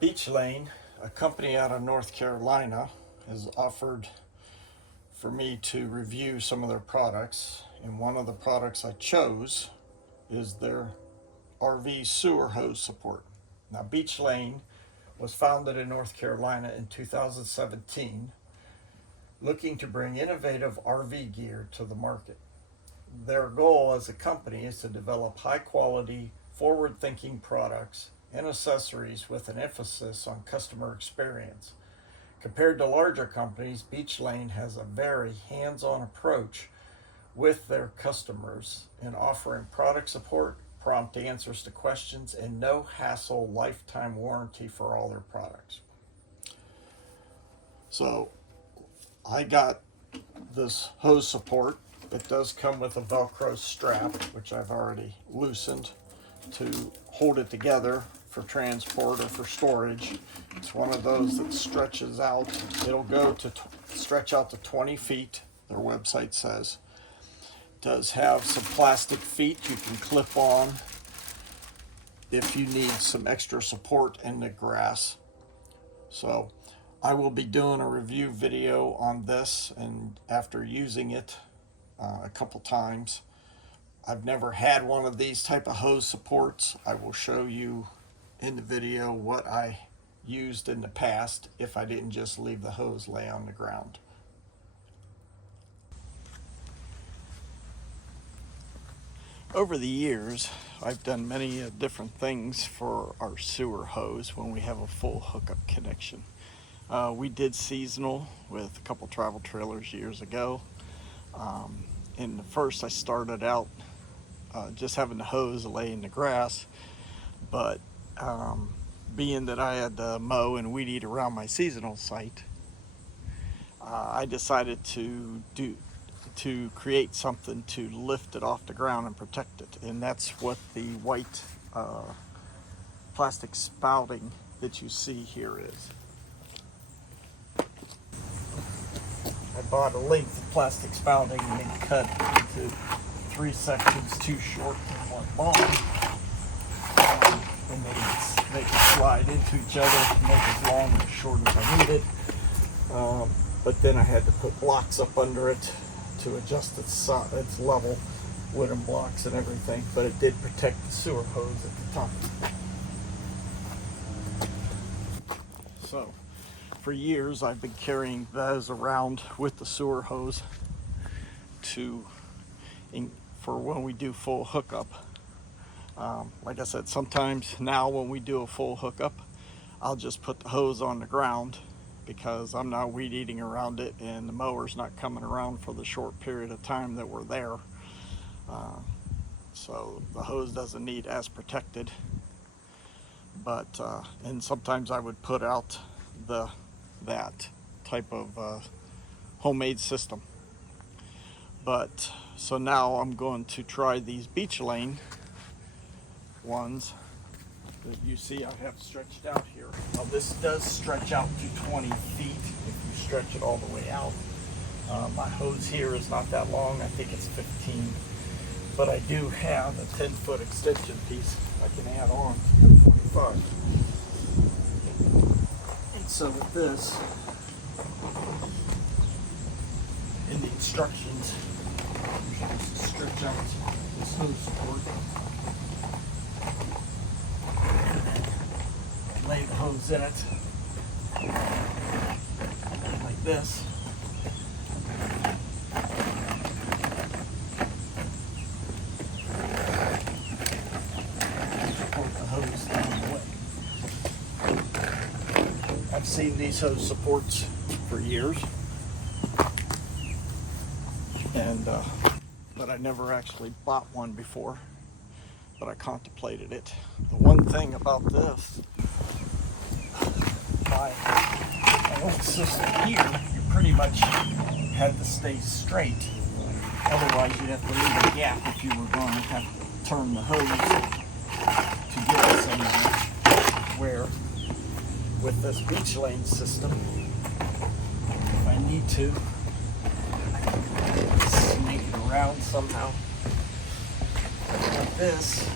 Beech Lane, a company out of North Carolina, has offered for me to review some of their products, and one of the products I chose is their RV sewer hose support. Now, Beech Lane was founded in North Carolina in 2017, looking to bring innovative RV gear to the market. Their goal as a company is to develop high quality, forward thinking products and accessories with an emphasis on customer experience. Compared to larger companies, Beech Lane has a very hands-on approach with their customers in offering product support, prompt answers to questions, and no hassle lifetime warranty for all their products. So I got this hose support. It does come with a Velcro strap, which I've already loosened to hold it together for transport or for storage. It's one of those that stretches out. It'll go to stretch out to 20 feet, their website says. It does have some plastic feet you can clip on if you need some extra support in the grass. So I will be doing a review video on this, and after using it a couple times. I've never had one of these type of hose supports. I will show you in the video what I used in the past if I didn't just leave the hose lay on the ground. Over the years, I've done many different things for our sewer hose when we have a full hookup connection. We did seasonal with a couple travel trailers years ago. And first I started out just having the hose lay in the grass, but being that I had to mow and weed eat around my seasonal site, I decided to create something to lift it off the ground and protect it, and that's what the white plastic spouting that you see here is. I bought a length of plastic spouting and then cut into 3 sections, 2 short and 1 long. And they can slide into each other, make as long or as short as I needed. But then I had to put blocks up under it to adjust its level, wooden blocks and everything. But it did protect the sewer hose at the top. So, for years I've been carrying those around with the sewer hose for when we do full hookup. Like I said, sometimes now when we do a full hookup, I'll just put the hose on the ground because I'm not weed eating around it and the mower's not coming around for the short period of time that we're there. So the hose doesn't need as protected. But and sometimes I would put out that type of homemade system. But so now I'm going to try these Beech Lane ones that you see I have stretched out here. Now this does stretch out to 20 feet if you stretch it all the way out. My hose here is not that long, I think it's 15, but I do have a 10-foot extension piece I can add on to the 25. And so with this, in the instructions, you're supposed to stretch out this hose support and then lay the hose in it like this. Support the hose down the way. I've seen these hose supports for years, and but I never actually bought one before, but I contemplated it. The one thing about this, my old system here, you pretty much had to stay straight. Otherwise you'd have to leave a gap if you were going to have to turn the hose to get us anywhere. Where with this Beech Lane system, if I need to, snake it around somehow like this,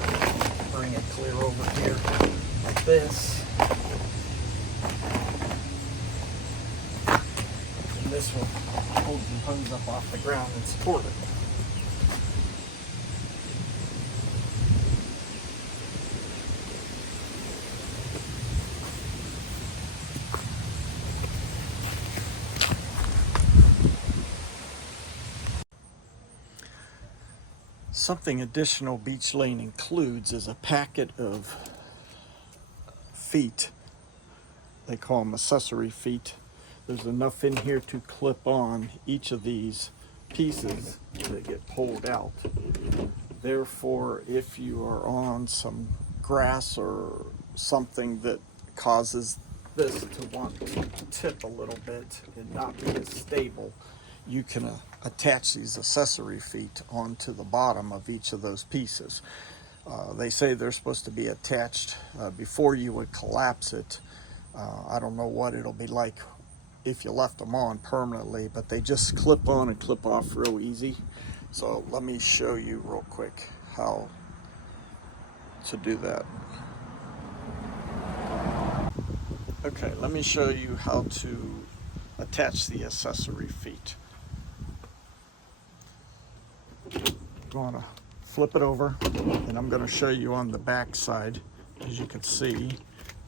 bring it clear over here like this, this will hold the hose up off the ground and support it. Something additional Beech Lane includes is a packet of feet. They call them accessory feet. There's enough in here to clip on each of these pieces that get pulled out. Therefore, if you are on some grass or something that causes this to want to tip a little bit and not be as stable, you can attach these accessory feet onto the bottom of each of those pieces. They say they're supposed to be attached before you would collapse it. I don't know what it'll be like if you left them on permanently, but they just clip on and clip off real easy. So let me show you real quick how to do that. Okay, let me show you how to attach the accessory feet. I'm going to flip it over, and I'm going to show you on the back side. As you can see,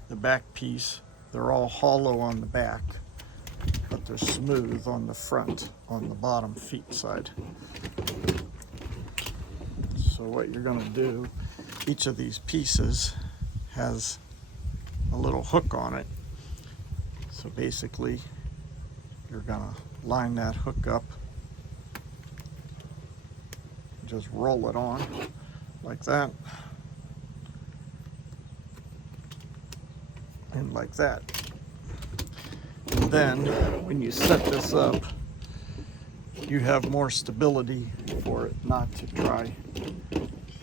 the back piece, they're all hollow on the back, but they're smooth on the front, on the bottom feet side. So what you're going to do, each of these pieces has a little hook on it. So basically, you're going to line that hook up, just roll it on like that, and like that. And then when you set this up, you have more stability for it not to try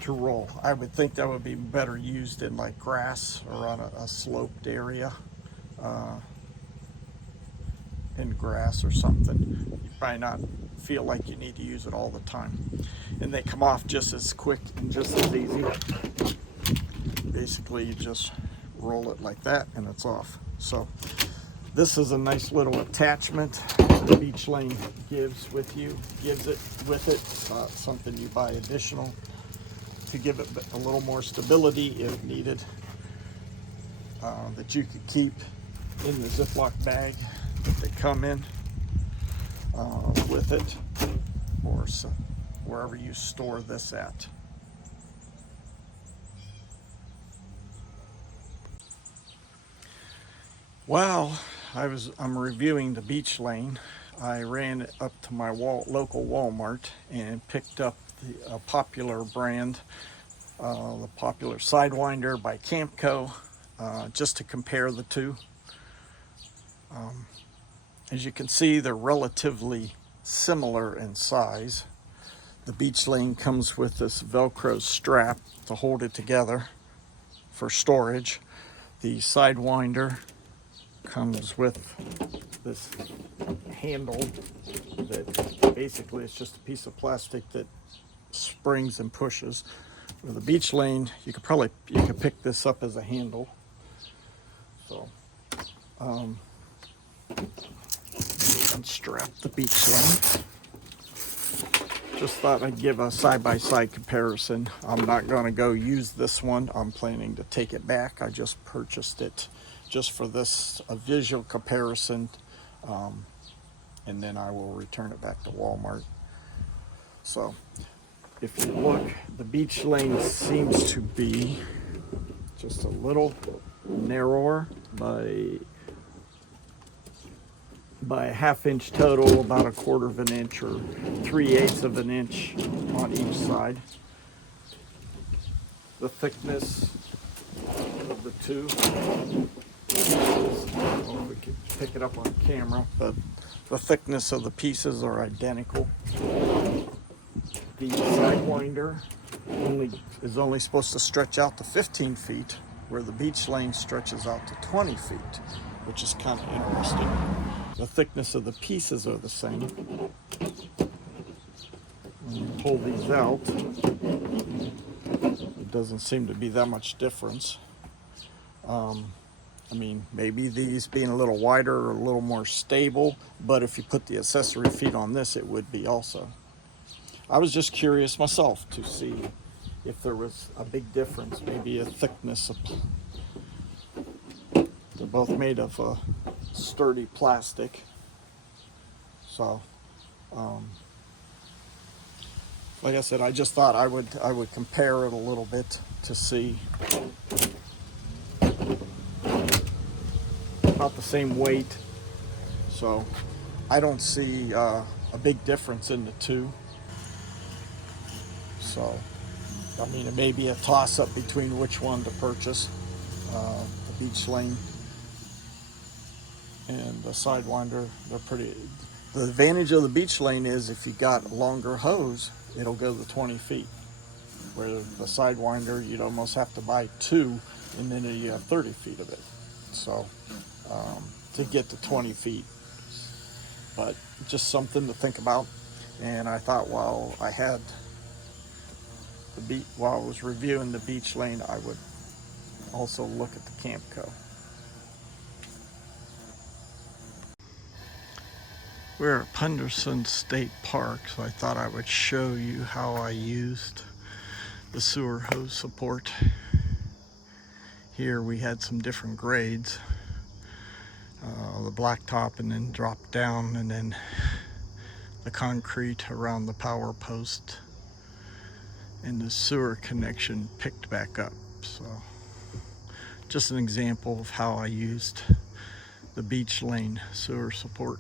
to roll. I would think that would be better used in like grass or on a sloped area, in grass or something. You might not feel like you need to use it all the time. And they come off just as quick and just as easy. Basically, you just roll it like that and it's off. So this is a nice little attachment that Beech Lane gives it with it. It's not something you buy additional, to give it a little more stability if needed, that you could keep in the Ziploc bag that they come in with it, or wherever you store this at. While I'm reviewing the Beech Lane, I ran up to my local Walmart and picked up a popular brand, the popular Sidewinder by Camco, just to compare the two. As you can see, they're relatively similar in size. The Beech Lane comes with this Velcro strap to hold it together for storage. The Sidewinder comes with this handle that basically it's just a piece of plastic that springs and pushes. With the Beech Lane, you could pick this up as a handle. So unstrap the Beech Lane. Just thought I'd give a side-by-side comparison. I'm not going to go use this one. I'm planning to take it back. I just purchased it just for this visual comparison, and then I will return it back to Walmart. So if you look, the Beech Lane seems to be just a little narrower by a half-inch total, about a quarter of an inch or 3/8 of an inch on each side. The thickness of the two, I don't know if we can pick it up on camera, but the thickness of the pieces are identical. The Sidewinder is only supposed to stretch out to 15 feet, where the Beech Lane stretches out to 20 feet, which is kind of interesting. The thickness of the pieces are the same. When you pull these out, it doesn't seem to be that much difference. I mean, maybe these being a little wider or a little more stable, but if you put the accessory feet on this, it would be also. I was just curious myself to see if there was a big difference, maybe a thickness of. They're both made of sturdy plastic, so like I said, I just thought I would compare it a little bit to see. About the same weight, so I don't see a big difference in the two. So I mean, it may be a toss-up between which one to purchase, the Beech Lane and the Sidewinder. They're pretty. The advantage of the Beech Lane is if you got a longer hose, it'll go to 20 feet. Where the Sidewinder, you'd almost have to buy two, and then you have 30 feet of it. So to get to 20 feet, but just something to think about. And I thought while I was reviewing the Beech Lane, I would also look at the Camco. We're at Punderson State Park, so I thought I would show you how I used the sewer hose support. Here we had some different grades. The blacktop, and then dropped down, and then the concrete around the power post, and the sewer connection picked back up. So just an example of how I used the Beech Lane sewer support.